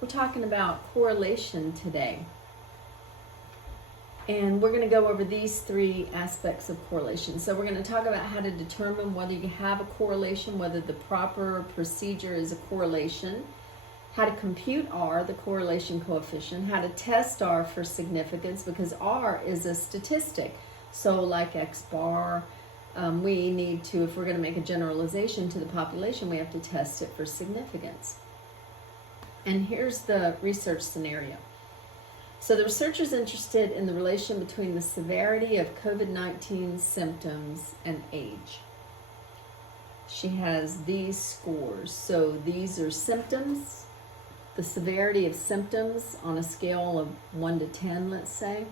We're talking about correlation today. And we're going to go over these three aspects of correlation. So we're going to talk about how to determine whether you have a correlation, whether the proper procedure is a correlation, how to compute R, the correlation coefficient, how to test R for significance, because R is a statistic. So like X bar, we need to, if we're going to make a generalization to the population, we have to test it for significance. And here's the research scenario. So the researcher is interested in the relation between the severity of COVID-19 symptoms and age. She has these scores. So these are symptoms, the severity of symptoms on a scale of 1 to 10, let's say.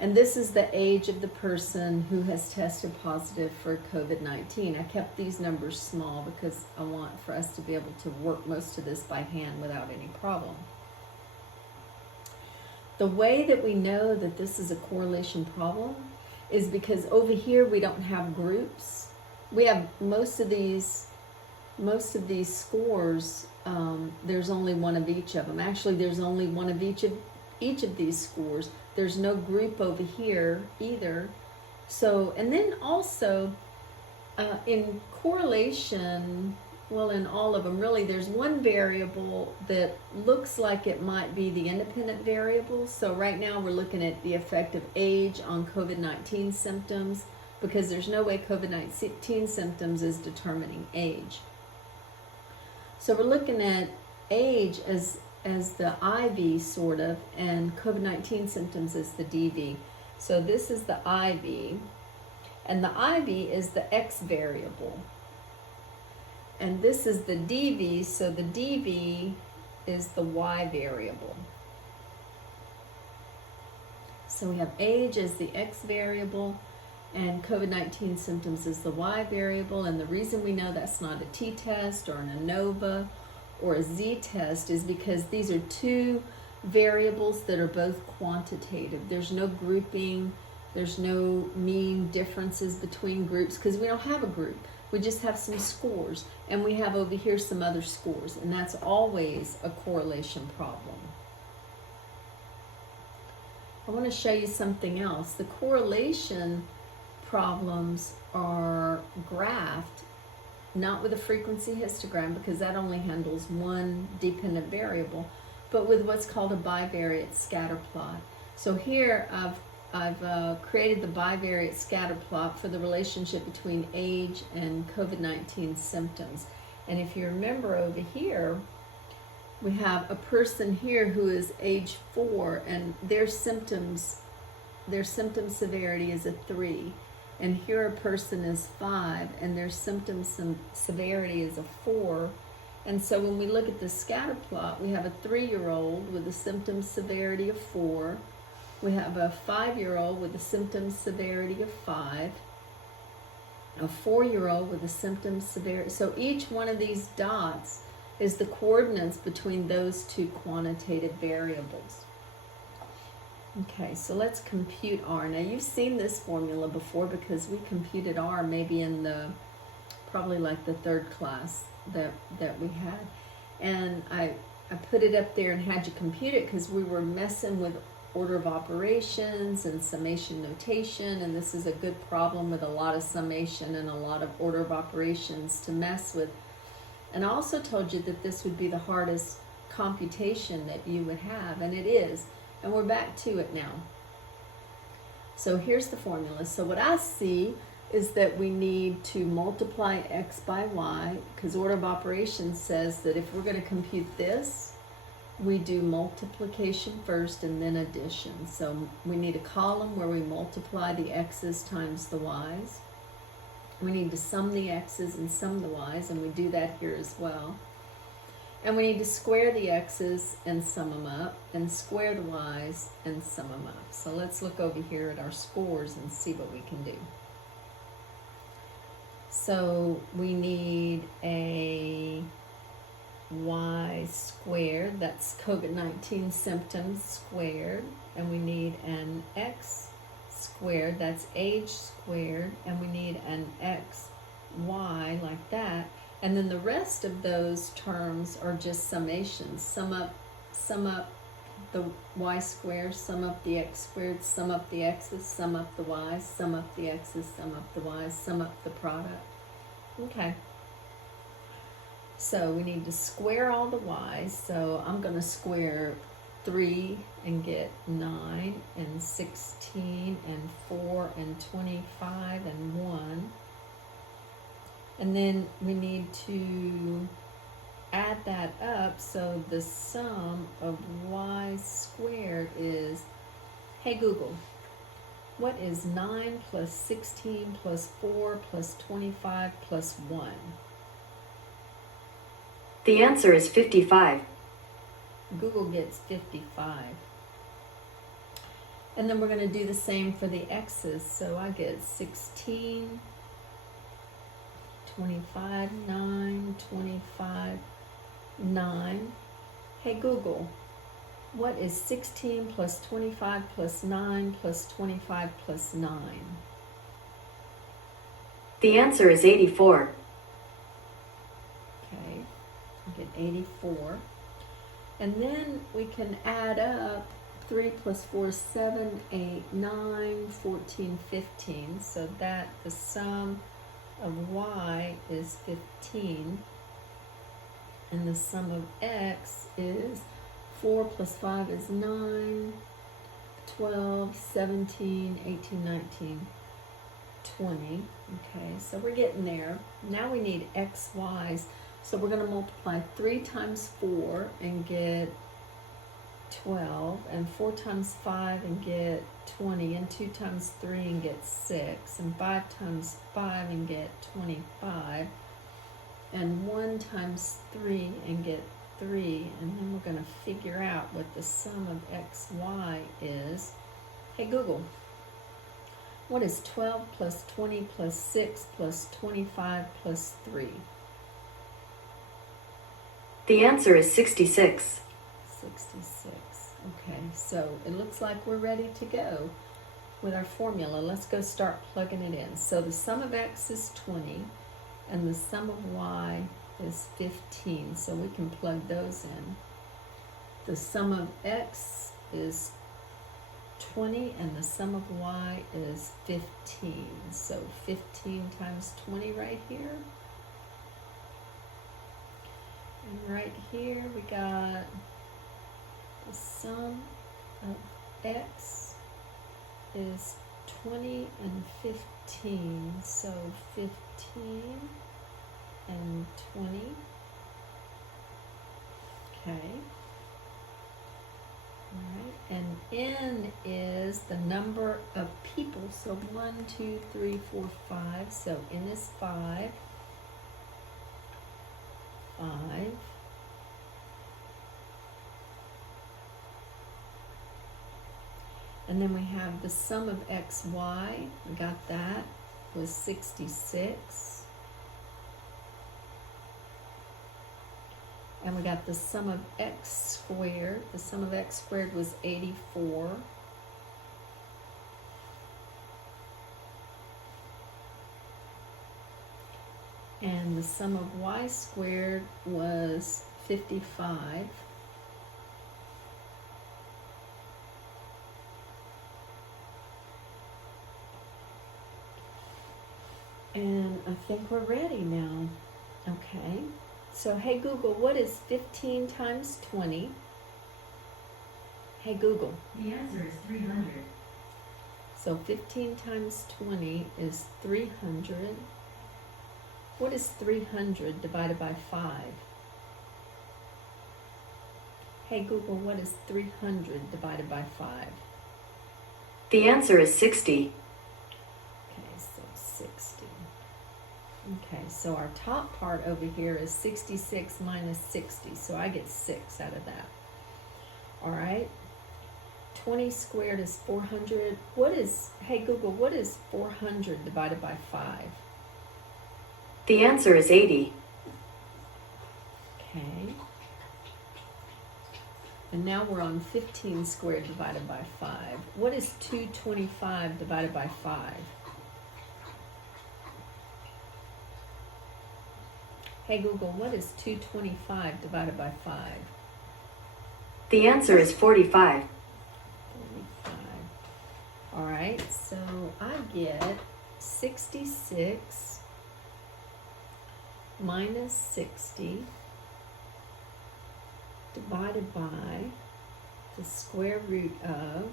And this is the age of the person who has tested positive for COVID-19. I kept these numbers small because I want for us to be able to work most of this by hand without any problem. The way that we know that this is a correlation problem is because over here we don't have groups. We have most of these scores, there's only one of each of them. Actually, there's only one of each of these scores. There's no group over here either. So, and then also in correlation, well, in all of them, really, there's one variable that looks like it might be the independent variable. So right now we're looking at the effect of age on COVID-19 symptoms, because there's no way COVID-19 symptoms is determining age. So we're looking at age as the IV sort of, and COVID-19 symptoms as the DV. So this is the IV, and the IV is the X variable. And this is the DV, so the DV is the Y variable. So we have age as the X variable, and COVID-19 symptoms is the Y variable. And the reason we know that's not a t-test or an ANOVA or a z-test is because these are two variables that are both quantitative. There's no grouping, there's no mean differences between groups because we don't have a group. We just have some scores, and we have over here some other scores, and that's always a correlation problem. I want to show you something else. The correlation problems are graphed, not with a frequency histogram because that only handles one dependent variable, but with what's called a bivariate scatter plot. So here I've created the bivariate scatter plot for the relationship between age and COVID-19 symptoms. And if you remember over here, we have a person here who is age 4, and their symptom severity is a 3. And here a person is 5, and their symptom severity is a 4. And so when we look at the scatter plot, we have a 3-year-old with a symptom severity of 4. We have a 5-year-old with a symptom severity of 5, a 4-year-old with a symptom severity. So each one of these dots is the coordinates between those two quantitative variables. Okay, so let's compute R. Now you've seen this formula before because we computed R maybe in probably like the 3rd class that we had. And I put it up there and had you compute it because we were messing with order of operations and summation notation, and this is a good problem with a lot of summation and a lot of order of operations to mess with. And I also told you that this would be the hardest computation that you would have, and it is. And we're back to it now. So here's the formula. So what I see is that we need to multiply X by Y, because order of operations says that if we're going to compute this, we do multiplication first and then addition. So we need a column where we multiply the X's times the Y's. We need to sum the X's and sum the Y's, and we do that here as well. And we need to square the X's and sum them up, and square the Y's and sum them up. So let's look over here at our scores and see what we can do. So we need a Y squared, that's COVID-19 symptoms squared, and we need an X squared, that's age squared, and we need an X, Y, like that. And then the rest of those terms are just summations. Sum up sum up the y squared, sum up the x squared, sum up the x's, sum up the y's, sum up the x's, sum up the y's, sum up the product. Okay. So we need to square all the y's. So I'm going to square 3 and get 9 and 16 and 4 and 25 and 1. And then we need to add that up, so the sum of y squared is, hey Google, what is 9 plus 16 plus 4 plus 25 plus 1? The answer is 55. Google gets 55. And then we're going to do the same for the x's. So I get 16, 25, 9, 25, 9. Hey Google, what is 16 plus 25 plus 9 plus 25 plus 9? The answer is 84. Okay, I get 84. And then we can add up 3 plus 4 is 7, 8, 9, 14, 15. So that the sum of y is 15. And the sum of x is 4 plus 5 is 9, 12, 17, 18, 19, 20. Okay, so we're getting there. Now we need x, y's. So we're going to multiply 3 times 4 and get 12, and 4 times 5 and get 20, and 2 times 3 and get 6, and 5 times 5 and get 25, and 1 times 3 and get 3, and then we're going to figure out what the sum of x, y is. Hey Google, what is 12 plus 20 plus 6 plus 25 plus 3? The answer is 66. 66. Okay, so it looks like we're ready to go with our formula. Let's go start plugging it in. So the sum of x is 20, and the sum of y is 15. So we can plug those in. The sum of x is 20, and the sum of y is 15. So 15 times 20 right here. And right here we got the sum of x is 20 and 15. So 15 and 20. Okay. Alright, and n is the number of people. So 1, 2, 3, 4, 5. So n is 5. 5. And then we have the sum of x, y. We got that was 66. And we got the sum of x squared. The sum of x squared was 84. And the sum of y squared was 55. And I think we're ready now. Okay. So, hey Google, what is 15 times 20? Hey Google. The answer is 300. So 15 times 20 is 300. What is 300 divided by 5? Hey Google, what is 300 divided by 5? The answer is 60. Okay, so 60. Okay, so our top part over here is 66 minus 60, so I get 6 out of that. All right, 20 squared is 400. Hey Google, what is 400 divided by 5? The answer is 80. Okay. And now we're on 15 squared divided by 5. What is 225 divided by 5? Hey Google, what is 225 divided by 5? The answer is 45. 45. All right, so I get 66 minus 60 divided by the square root of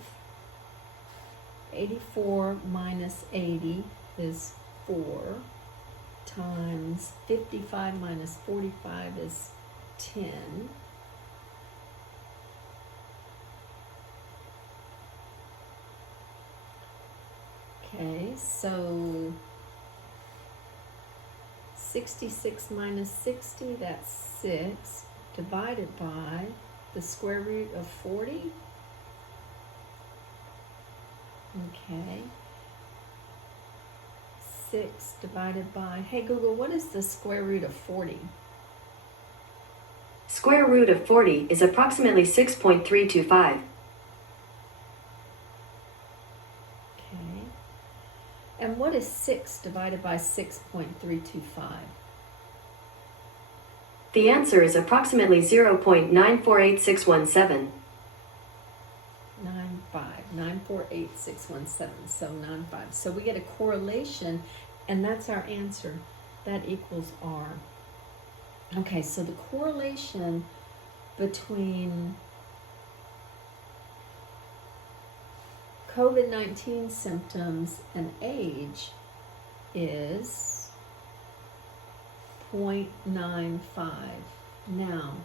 84 minus 80 is 4 times 55 minus 45 is 10. Okay, so 66 minus 60, that's 6, divided by the square root of 40. Okay. 6 divided by, hey Google, what is the square root of 40? Square root of 40 is approximately 6.325. Okay. And what is 6 divided by 6.325? The answer is approximately 0.948617. 948,617. So 95. So we get a correlation, and that's our answer. That equals R. Okay, so the correlation between COVID-19 symptoms and age is 0.95. Now,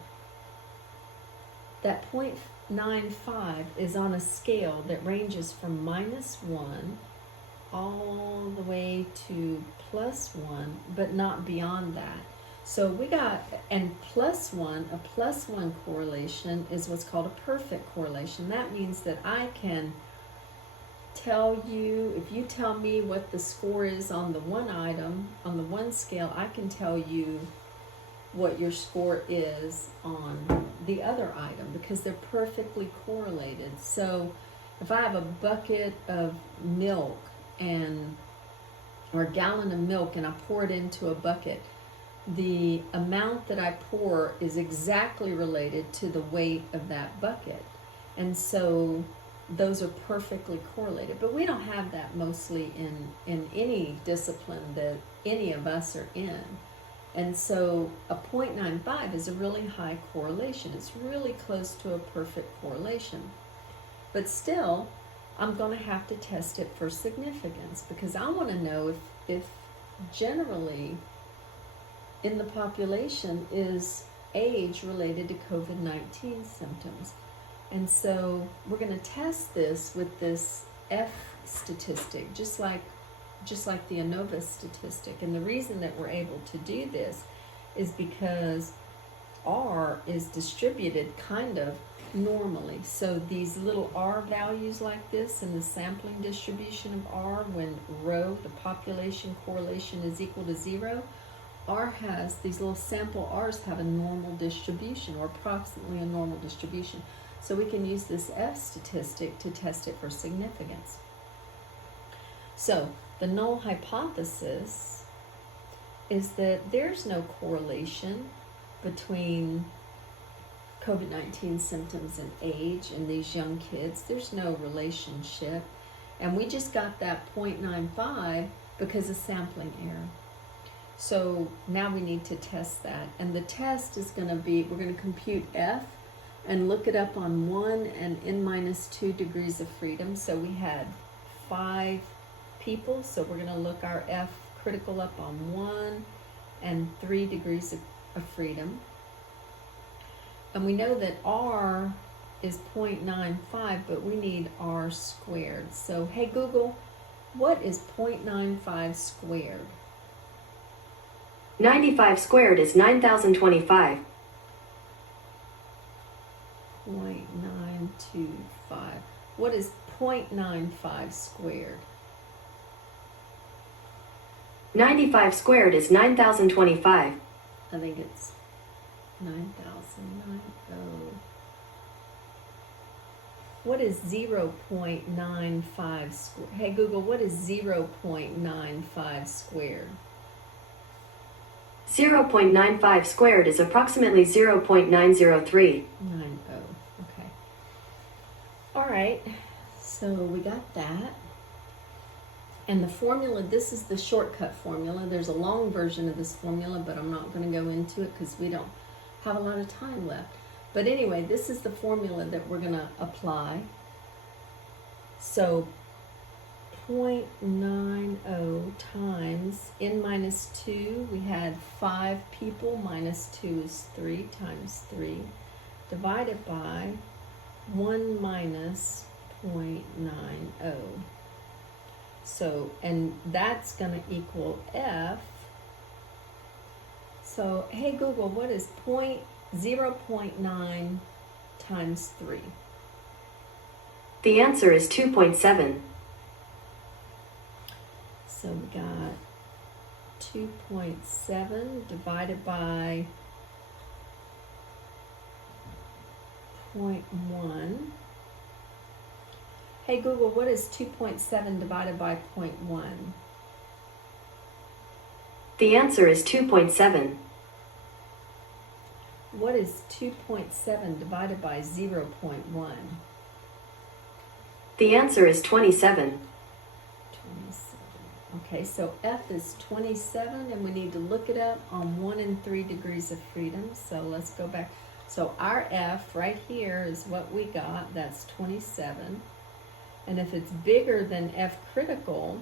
that 0.95 is on a scale that ranges from -1 all the way to +1, but not beyond that. So we got, and +1, a +1 correlation is what's called a perfect correlation. That means that I can tell you, if you tell me what the score is on the one item, on the one scale, I can tell you what your score is on the other item because they're perfectly correlated. So if I have a bucket of milk or a gallon of milk and I pour it into a bucket, the amount that I pour is exactly related to the weight of that bucket. And so those are perfectly correlated. But we don't have that mostly in any discipline that any of us are in. And so a 0.95 is a really high correlation. It's really close to a perfect correlation. But still, I'm going to have to test it for significance because I want to know if generally in the population is age related to COVID-19 symptoms. And so we're going to test this with this F statistic, just like the ANOVA statistic. And the reason that we're able to do this is because R is distributed kind of normally. So these little R values like this in the sampling distribution of R, when rho, the population correlation, is equal to 0, R has, these little sample R's have a normal distribution, or approximately a normal distribution. So we can use this F statistic to test it for significance. So the null hypothesis is that there's no correlation between COVID-19 symptoms and age in these young kids. There's no relationship. And we just got that 0.95 because of sampling error. So now we need to test that. And the test is going to be, we're going to compute F and look it up on 1 and n-2 degrees of freedom. So we had 5 people. So we're going to look our F critical up on 1 and 3 degrees of freedom. And we know that R is 0.95, but we need R squared. So, hey Google, what is 0.95 squared? 95 squared is 9,025. 0.925. What is 0.95 squared? 95 squared is 9,025. I think it's 9,090. What is 0.95 squared? Hey Google, what is 0.95 squared? 0.95 squared is approximately 0.903. 90. Okay. All right, so we got that. And the formula, this is the shortcut formula. There's a long version of this formula, but I'm not going to go into it because we don't have a lot of time left. But anyway, this is the formula that we're going to apply. So 0.90 times n minus 2, we had 5 people, minus 2 is 3 times 3, divided by 1 minus 0.90. So, and that's going to equal F. So, hey Google, what is 0.9 times 3? The answer is 2.7. So we got 2.7 divided by 0.1. Hey Google, what is 2.7 divided by 0.1? The answer is 2.7. What is 2.7 divided by 0.1? The answer is 27. 27. Okay, so F is 27, and we need to look it up on 1 and 3 degrees of freedom. So let's go back. So our F right here is what we got. That's 27. And if it's bigger than F critical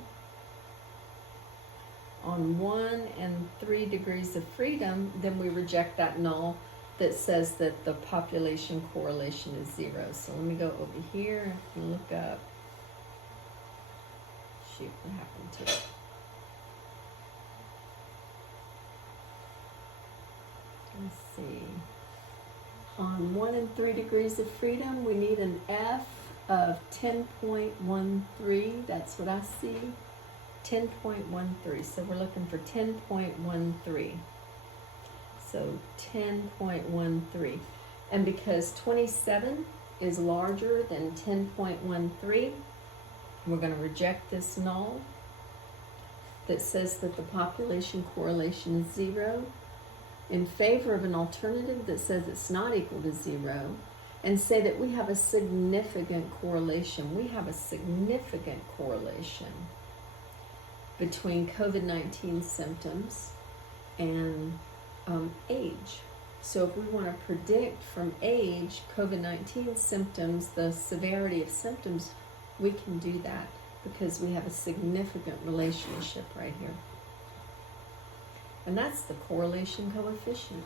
on 1 and 3 degrees of freedom, then we reject that null that says that the population correlation is 0. So let me go over here and look up. Shoot, what happened to it? Let's see. On 1 and 3 degrees of freedom, we need an F of 10.13. That's what I see. 10.13. So we're looking for 10.13. So 10.13. And because 27 is larger than 10.13, we're going to reject this null that says that the population correlation is 0 in favor of an alternative that says it's not equal to 0, and say that we have a significant correlation. We have a significant correlation between COVID-19 symptoms and age. So if we want to predict from age COVID-19 symptoms, the severity of symptoms, we can do that because we have a significant relationship right here. And that's the correlation coefficient.